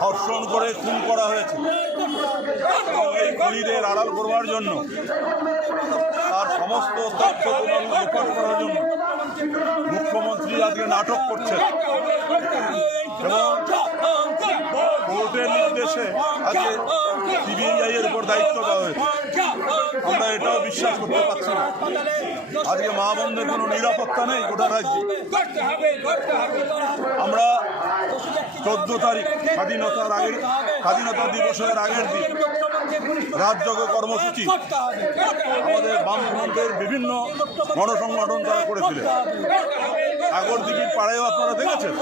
ধর্ষণ করে খুন করা হয়েছে। এই খুনিদের আড়াল করবার জন্য, তার সমস্ত তথ্য প্রমাণ করার জন্য মুখ্যমন্ত্রী আজকে নাটক করছেন। এবং কোর্টের নির্দেশে আজকে সিবিআই এর উপর দায়িত্ব দেওয়া হয়েছে। আমরা এটাও বিশ্বাস করতে পারছি না। আজকে মা কোনো নিরাপত্তা নেই গোটা রাজ্যে। আমরা চোদ্দ তারিখ স্বাধীনতার আগের স্বাধীনতা দিবসের আগের দিন রাজযোগ কর্মসূচি আমাদের বামফ্রন্টের বিভিন্ন গণসংগঠন তারা করেছিলেন। আগরদিঘির পাড়ায়ও আপনারা দেখেছেন।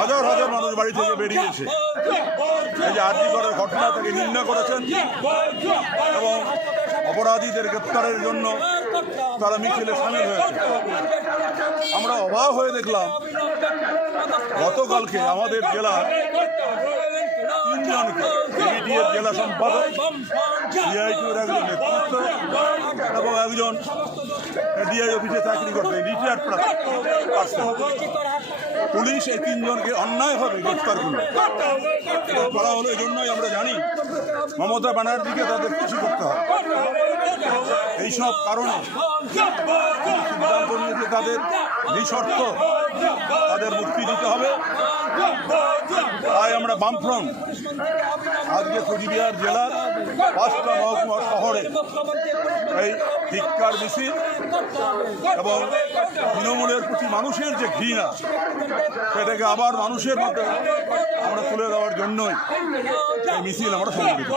হাজার হাজার মানুষ বাড়ি থেকে বেরিয়েছে। এই যে আরজি করার ঘটনা তাকে নিন্দা করেছেন এবং অপরাধীদের গ্রেপ্তারের জন্য তারা মিছিলে সামিল হয়েছে। আমরা অবাক হয়ে দেখলাম, গতকালকে আমাদের জেলা তিনজনকে জেলা সম্পাদক সিআইটির একজন নেতৃত্ব এবং একজন ডিআই অফিসে চাকরি করতে, রিটায়ার্ড পার্সন পুলিশ এই তিনজনকে অন্যায়ভাবে গ্রেফতার করল। করা হলো এই জন্যই আমরা জানি মমতা ব্যানার্জিকে তাদের কিছু করতে হবে। এইসব কারণে সিদ্ধান্ত তাদের নিঃশর্ত তাদের মুক্তি দিতে হবে। তাই আমরা বামফ্রন্ট, আজকে কোচবিহার জেলার পাঁচটা মহকুমা শহরে এই ধিক্কার মিছিল এবং তৃণমূলের প্রতি মানুষের যে ঘৃণা, সেটাকে আবার মানুষের মধ্যে আমরা তুলে জন্যই এই মিছিল আমরা সংগঠিত